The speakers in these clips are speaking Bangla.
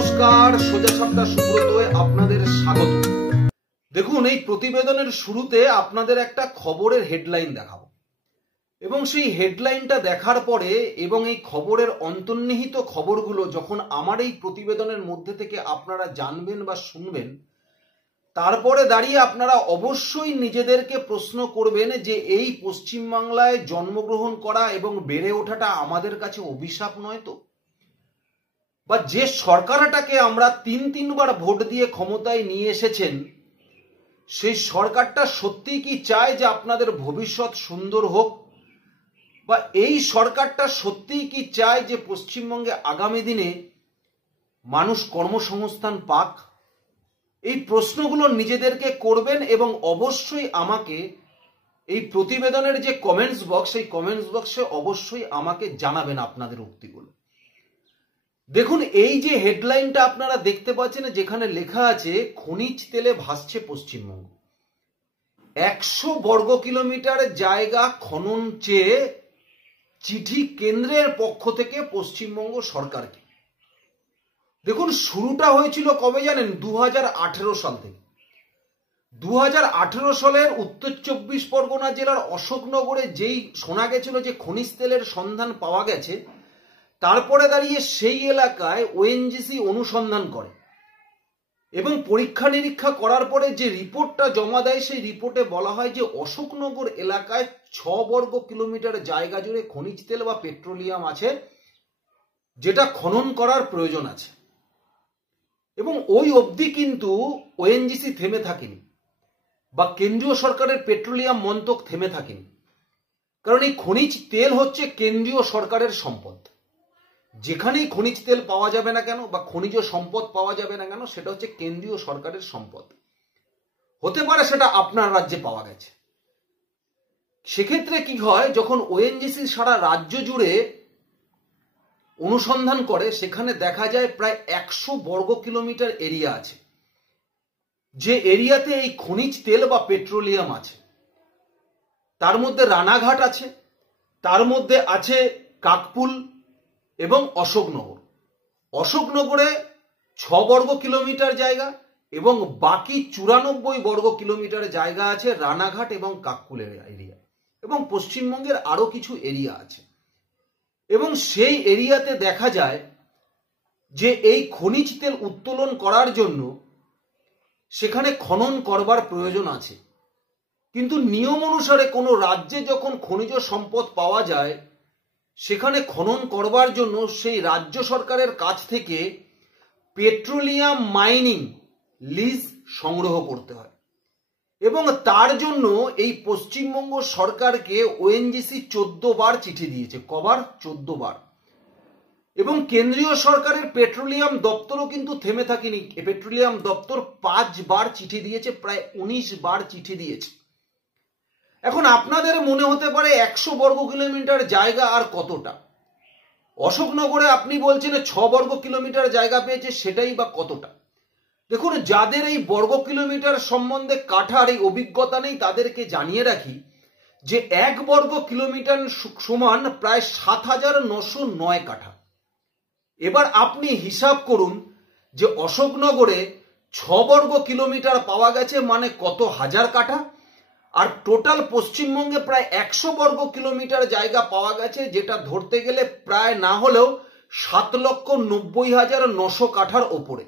নমস্কার, সোজা সাপটা সুব্রতয়ে আপনাদের স্বাগত। দেখুন, এই প্রতিবেদনের শুরুতে আপনাদের একটা খবরের হেডলাইন দেখাবো এবং সেই হেডলাইনটা দেখার পরে এবং এই খবরের অন্তর্নিহিত খবরগুলো যখন আমার এই প্রতিবেদনের মধ্যে থেকে আপনারা জানবেন বা শুনবেন, তারপরে দাঁড়িয়ে আপনারা অবশ্যই নিজেদেরকে প্রশ্ন করবেন যে এই পশ্চিমবাংলায় জন্মগ্রহণ করা এবং বেড়ে ওঠাটা আমাদের কাছে অভিশাপ নয় তো? বা যে সরকারটাকে আমরা তিনবার ভোট দিয়ে ক্ষমতায় নিয়ে এসেছেন, সেই সরকারটা সত্যি কি চায় যে আপনাদের ভবিষ্যৎ সুন্দর হোক? বা এই সরকারটা সত্যি কি চায় যে পশ্চিমবঙ্গে আগামী দিনে মানুষ কর্মসংস্থান পাক? এই প্রশ্নগুলো নিজেদেরকে করবেন এবং অবশ্যই আমাকে এই প্রতিবেদনের যে কমেন্টস বক্স, সেই কমেন্টস বক্সে অবশ্যই আমাকে জানাবেন আপনাদের উক্তিগুলো। দেখুন, এই যে হেডলাইনটা আপনারা দেখতে পাচ্ছেন, যেখানে লেখা আছে খনিজ তেলে ভাসছে পশ্চিমবঙ্গ, 100 বর্গ কিলোমিটার জায়গা খনন চেয়ে চিঠি কেন্দ্রের পক্ষ থেকে পশ্চিমবঙ্গ সরকারকে। দেখুন, শুরুটা হয়েছিল কবে জানেন? 2018 সাল থেকে। 2018 সালের উত্তর 24 পরগনা জেলার অশোকনগরে যেই শোনা গেছিল যে খনিজ তেলের সন্ধান পাওয়া গেছে, তারপরে দাঁড়িয়ে সেই এলাকায় ওএনজিসি অনুসন্ধান করে এবং পরীক্ষা নিরীক্ষা করার পরে যে রিপোর্টটা জমা দেয়, সেই রিপোর্টে বলা হয় যে অশোকনগর এলাকায় 6 বর্গ কিলোমিটার জায়গা জুড়ে খনিজ তেল বা পেট্রোলিয়াম আছে, যেটা খনন করার প্রয়োজন আছে। এবং ওই অবধি কিন্তু ওএনজিসি থেমে থাকেনি বা কেন্দ্রীয় সরকারের পেট্রোলিয়াম মন্ত্রক থেমে থাকেনি, কারণ এই খনিজ তেল হচ্ছে কেন্দ্রীয় সরকারের সম্পদ। যেখানেই খনিজ তেল পাওয়া যাবে না কেন বা খনিজ সম্পদ পাওয়া যাবে না কেন, সেটা হচ্ছে কেন্দ্রীয় সরকারের সম্পদ। হতে পারে সেটা আপনার রাজ্যে পাওয়া গেছে। সেক্ষেত্রে কি হয়, যখন ওএনজিসি সারা রাজ্য জুড়ে অনুসন্ধান করে, সেখানে দেখা যায় প্রায় 100 বর্গ কিলোমিটার এরিয়া আছে, যে এরিয়াতে এই খনিজ তেল বা পেট্রোলিয়াম আছে। তার মধ্যে রানাঘাট আছে, তার মধ্যে আছে কাকপুল এবং অশোকনগর। অশোকনগরে 6 বর্গ কিলোমিটার জায়গা এবং বাকি 94 বর্গ কিলোমিটার জায়গা আছে রানাঘাট এবং কাককুলের এরিয়া, এবং পশ্চিমবঙ্গের আরো কিছু এরিয়া আছে। এবং সেই এরিয়াতে দেখা যায় যে এই খনিজ তেল উত্তোলন করার জন্য সেখানে খনন করবার প্রয়োজন আছে। কিন্তু নিয়ম অনুসারে কোনো রাজ্যে যখন খনিজ সম্পদ পাওয়া যায়, সেখানে খনন করবার জন্য সেই রাজ্য সরকারের কাছ থেকে পেট্রোলিয়াম মাইনিং লিজ সংগ্রহ করতে হয়। এবং তার জন্য এই পশ্চিমবঙ্গ সরকারকে ওএনজিসি 14 বার চিঠি দিয়েছে। কবার? 14 বার। এবং কেন্দ্রীয় সরকারের পেট্রোলিয়াম দপ্তরও কিন্তু থেমে থাকেনি। পেট্রোলিয়াম দপ্তর 5 বার চিঠি দিয়েছে, প্রায় 19 বার চিঠি দিয়েছে। এখন আপনাদের মনে হতে পারে 100 বর্গ কিলোমিটার জায়গা আর কতটা? অশোকনগরে আপনি বলছেন 6 বর্গ কিলোমিটার জায়গা পেয়েছে, সেটাই বা কতটা? দেখুন, যাদের এই বর্গ কিলোমিটার সম্বন্ধে কাঠার এই অভিজ্ঞতা নেই, তাদেরকে জানিয়ে রাখি যে 1 বর্গ কিলোমিটার সমান প্রায় 7909 কাঠা। এবার আপনি হিসাব করুন যে অশোকনগরে 6 বর্গ কিলোমিটার পাওয়া গেছে, মানে কত হাজার কাঠা। আর টোটাল পশ্চিমবঙ্গে প্রায় 100 বর্গ কিলোমিটার জায়গা পাওয়া গেছে, যেটা ধরতে গেলে প্রায় না হলেও 7,90,900 কাঠার ওপরে।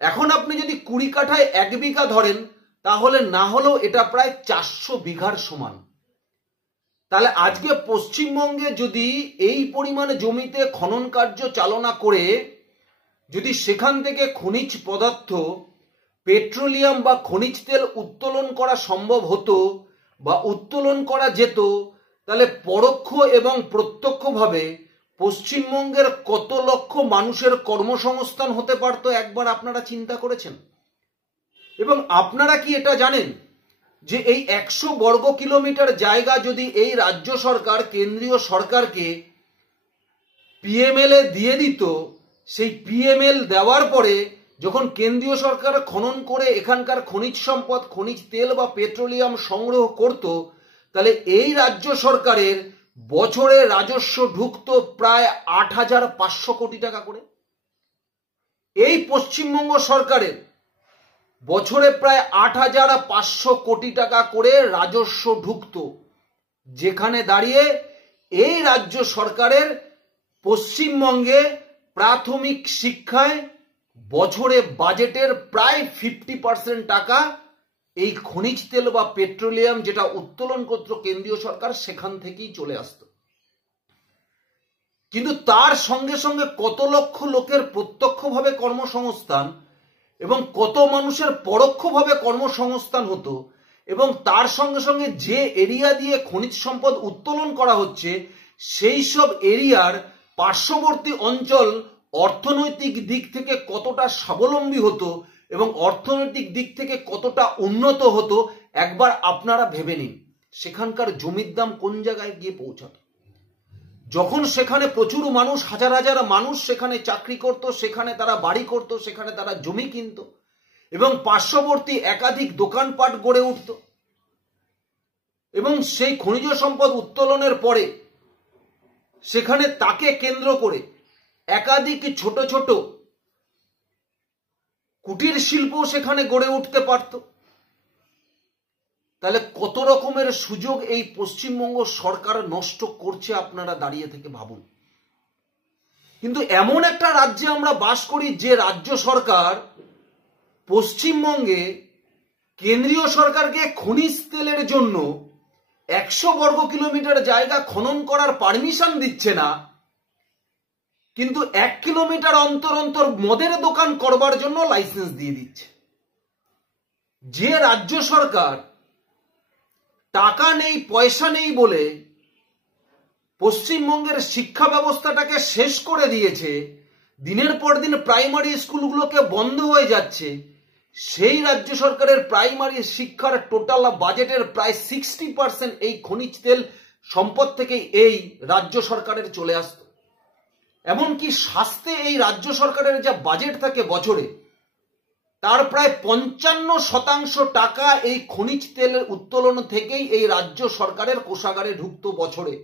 এখন আপনি যদি 20 কাঠায় 1 বিঘা ধরেন, তাহলে না হলেও এটা প্রায় 400 বিঘার সমান। তাহলে আজকে পশ্চিমবঙ্গে যদি এই পরিমাণে জমিতে খনন কার্য চালনা করে যদি সেখান থেকে খনিজ পদার্থ, পেট্রোলিয়াম বা খনিজ তেল উত্তোলন করা সম্ভব হতো বা উত্তোলন করা যেত, তাহলে পরোক্ষ এবং প্রত্যক্ষভাবে পশ্চিমবঙ্গের কত লক্ষ মানুষের কর্মসংস্থান হতে পারত, একবার আপনারা চিন্তা করেছেন? এবং আপনারা কি এটা জানেন যে এই 100 বর্গ কিলোমিটার জায়গা যদি এই রাজ্য সরকার কেন্দ্রীয় সরকারকে পিএমএল এ দিয়ে দিত, সেই পিএমএল দেওয়ার পরে যখন কেন্দ্রীয় সরকার খনন করে এখানকার খনিজ সম্পদ, খনিজ তেল বা পেট্রোলিয়াম সংগ্রহ করত, তাহলে এই রাজ্য সরকারের বছরে রাজস্ব ঢুকতো প্রায় 8,500 কোটি টাকা করে। এই পশ্চিমবঙ্গ সরকারের বছরে প্রায় ৮,৫০০ কোটি টাকা করে রাজস্ব ঢুকত, যেখানে দাঁড়িয়ে এই রাজ্য সরকারের পশ্চিমবঙ্গে প্রাথমিক শিক্ষায় বছরে বাজেটের প্রায় 50% টাকা এই খনিজ তেল বা পেট্রোলিয়াম যেটা উত্তোলন করত কেন্দ্রীয় সরকার সেখান থেকেই চলে আসতো। কিন্তু তার সঙ্গে সঙ্গে কত লক্ষ লোকের প্রত্যক্ষভাবে কর্মসংস্থান এবং কত মানুষের পরোক্ষভাবে কর্মসংস্থান হতো, এবং তার সঙ্গে সঙ্গে যে এরিয়া দিয়ে খনিজ সম্পদ উত্তোলন করা হচ্ছে সেই সব এরিয়ার পার্শ্ববর্তী অঞ্চল অর্থনৈতিক দিক থেকে কতটা স্বাবলম্বী হতো এবং অর্থনৈতিক দিক থেকে কতটা উন্নত হতো একবার আপনারা ভেবে নিন। সেখানকার জমির দাম কোন জায়গায় গিয়ে পৌঁছাতো, যখন সেখানে প্রচুর মানুষ, হাজার হাজার মানুষ সেখানে চাকরি করত, সেখানে তারা বাড়ি করত, সেখানে তারা জমি কিনত এবং পার্শ্ববর্তী একাধিক দোকানপাট গড়ে উঠত। এবং সেই খনিজ সম্পদ উত্তোলনের পরে সেখানে তাকে কেন্দ্র করে একাধিক ছোট ছোট কুটির শিল্প সেখানে গড়ে উঠতে পারত। তাহলে কত রকমের সুযোগ এই পশ্চিমবঙ্গ সরকার নষ্ট করছে আপনারা দাঁড়িয়ে থেকে ভাবুন। কিন্তু এমন একটা রাজ্যে আমরা বাস করি যে রাজ্য সরকার পশ্চিমবঙ্গে কেন্দ্রীয় সরকারকে খনিজ তেলের জন্য 100 বর্গ কিলোমিটার জায়গা খনন করার পারমিশন দিচ্ছে না, কিন্তু 1 কিলোমিটার অন্তর অন্তর মদের দোকান করবার জন্য লাইসেন্স দিয়ে দিচ্ছে। যে রাজ্য সরকার টাকা নেই পয়সা নেই বলে পশ্চিমবঙ্গের শিক্ষা ব্যবস্থাটাকে শেষ করে দিয়েছে, দিনের পর দিন প্রাইমারি স্কুলগুলোকে বন্ধ হয়ে যাচ্ছে, সেই রাজ্য সরকারের প্রাইমারি শিক্ষার টোটাল বাজেটের প্রায় 60% এই খনিজ তেল সম্পদ থেকে এই রাজ্য সরকারের চলে আসতো। এমনকি স্বাস্থ্যে এই রাজ্য সরকারের যা বাজেট থাকে বছরে, তার প্রায় 55% টাকা এই খনিজ তেলের উত্তোলন থেকেই এই রাজ্য সরকারের কোষাগারে ঢুকতো বছরে।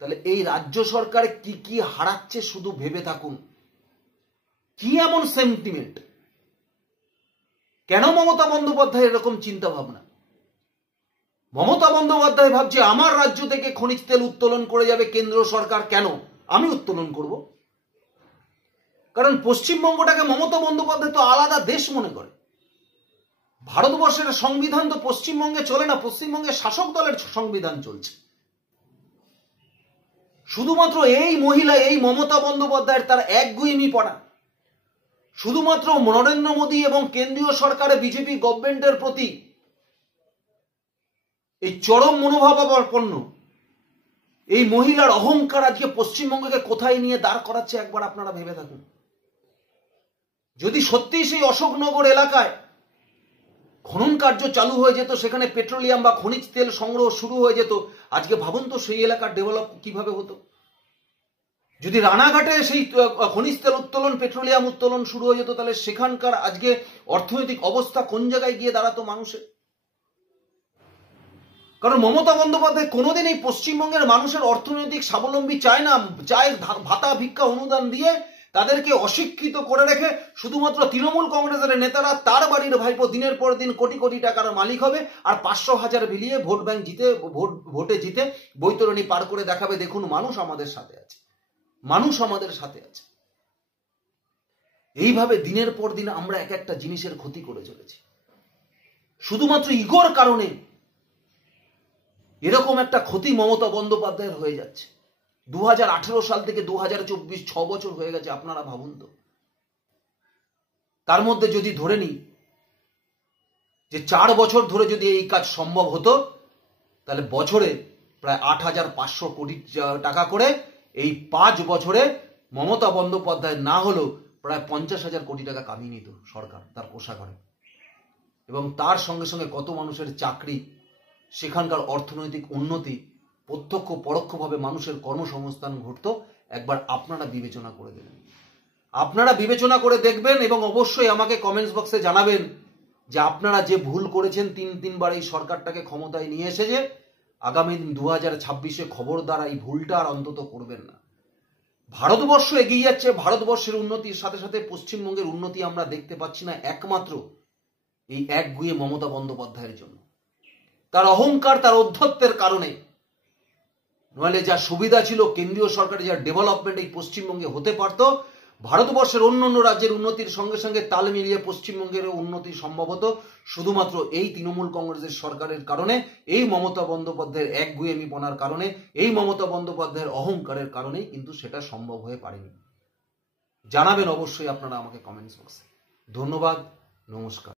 তাহলে এই রাজ্য সরকার কি কি হারাচ্ছে শুধু ভেবে থাকুন। কি এমন সেন্টিমেন্ট, কেন মমতা বন্দ্যোপাধ্যায় এরকম চিন্তা ভাবনা? মমতা বন্দ্যোপাধ্যায় ভাবছে আমার রাজ্য থেকে খনিজ তেল উত্তোলন করে যাবে কেন্দ্র সরকার, কেন আমি উত্তোলন করব? কারণ পশ্চিমবঙ্গটাকে মমতা বন্দ্যোপাধ্যায় তো আলাদা দেশ মনে করে। ভারতবর্ষের সংবিধান তো পশ্চিমবঙ্গে চলে না, পশ্চিমবঙ্গে শাসক দলের সংবিধান চলছে। শুধুমাত্র এই মহিলা, এই মমতা বন্দ্যোপাধ্যায়ের তার একগুঁয়েমি পড়া, শুধুমাত্র নরেন্দ্র মোদী এবং কেন্দ্রীয় সরকারের বিজেপি গভর্নমেন্টের প্রতি এই চরম মনোভাবাপন্ন এই মহিলার অহংকার আজকে পশ্চিমবঙ্গকে কোথায় নিয়ে দাঁড় করাচ্ছে একবার আপনারা ভেবে থাকুন। যদি সত্যি সেই অশোকনগর এলাকায় খনন কার্য চালু হয়ে যেত, সেখানে পেট্রোলিয়াম বা খনিজ তেল সংগ্রহ শুরু হয়ে যেত, আজকে ভাবুন তো সেই এলাকার ডেভেলপ কিভাবে হতো। যদি রানাঘাটে সেই খনিজ তেল উত্তোলন, পেট্রোলিয়াম উত্তোলন শুরু হয়ে যেত, তাহলে সেখানকার আজকে অর্থনৈতিক অবস্থা কোন জায়গায় গিয়ে দাঁড়াতো মানুষের। কারণ মমতা বন্দ্যোপাধ্যায় কোনোদিন এই পশ্চিমবঙ্গের মানুষের অর্থনৈতিক স্বাবলম্বী চায় না, চায় ভাতা ভিক্ষা অনুদান দিয়ে তাদেরকে অশিক্ষিত করে রেখে শুধুমাত্র তৃণমূল কংগ্রেসের নেতারা তার বাড়ির ভাইপো দিনের পর দিন কোটি কোটি টাকার মালিক হবে আর 500,000 বিলিয়ে ভোট ব্যাংক জিতে ভোটে জিতে বৈতরণী পার করে দেখাবে, দেখুন মানুষ আমাদের সাথে আছে, মানুষ আমাদের সাথে আছে। এইভাবে দিনের পর দিন আমরা এক একটা জিনিসের ক্ষতি করে চলেছি শুধুমাত্র ইগোর কারণে। এরকম একটা ক্ষতি মমতা বন্দ্যোপাধ্যায়ের হয়ে যাচ্ছে। 2018 সাল থেকে 2024 6 বছর হয়ে গেছে, আপনারা ভাবুন তো। তার মধ্যে যদি ধরে নিই যে 4 বছর ধরে যদি এই কাজ সম্ভব হতো, তাহলে বছরে প্রায় 8,500 কোটি টাকা করে এই 5 বছরে মমতা বন্দ্যোপাধ্যায় না হলেও প্রায় 50,000 কোটি টাকা কামিয়ে নিত সরকার তার কোষাগারে। এবং তার সঙ্গে সঙ্গে কত মানুষের চাকরি, সেখানকার অর্থনৈতিক উন্নতি, প্রত্যক্ষ পরোক্ষভাবে মানুষের কর্মসংস্থান ঘটতো, একবার আপনারা বিবেচনা করে দেবেন। আপনারা বিবেচনা করে দেখবেন এবং অবশ্যই আমাকে কমেন্টস বক্সে জানাবেন যে আপনারা যে ভুল করেছেন 3বার এই সরকারটাকে ক্ষমতায় নিয়ে এসেছে, আগামী 2026-এ খবরদার এই ভুলটা আর অন্তত করবেন না। ভারতবর্ষ এগিয়ে যাচ্ছে, ভারতবর্ষের উন্নতির সাথে সাথে পশ্চিমবঙ্গের উন্নতি আমরা দেখতে পাচ্ছি না একমাত্র এই একগুঁয়ে মমতা বন্দ্যোপাধ্যায়ের জন্য, তার অহংকার, তার ঔদ্ধত্যের কারণে। নইলে যা সুবিধা ছিল কেন্দ্রীয় সরকারের, যা ডেভেলপমেন্ট এই পশ্চিমবঙ্গে হতে পারত, ভারতবর্ষের অন্য অন্য রাজ্যের উন্নতির সঙ্গে সঙ্গে তাল মিলিয়ে পশ্চিমবঙ্গের উন্নতি সম্ভব হতো শুধুমাত্র এই তৃণমূল কংগ্রেসের সরকারের কারণে, এই মমতা বন্দ্যোপাধ্যায়ের একগুঁয়েমিপনার কারণে, এই মমতা বন্দ্যোপাধ্যায়ের অহংকারের কারণেই কিন্তু সেটা সম্ভব হয়ে পারেনি। জানাবেন অবশ্যই আপনারা আমাকে কমেন্টস বক্সে। ধন্যবাদ, নমস্কার।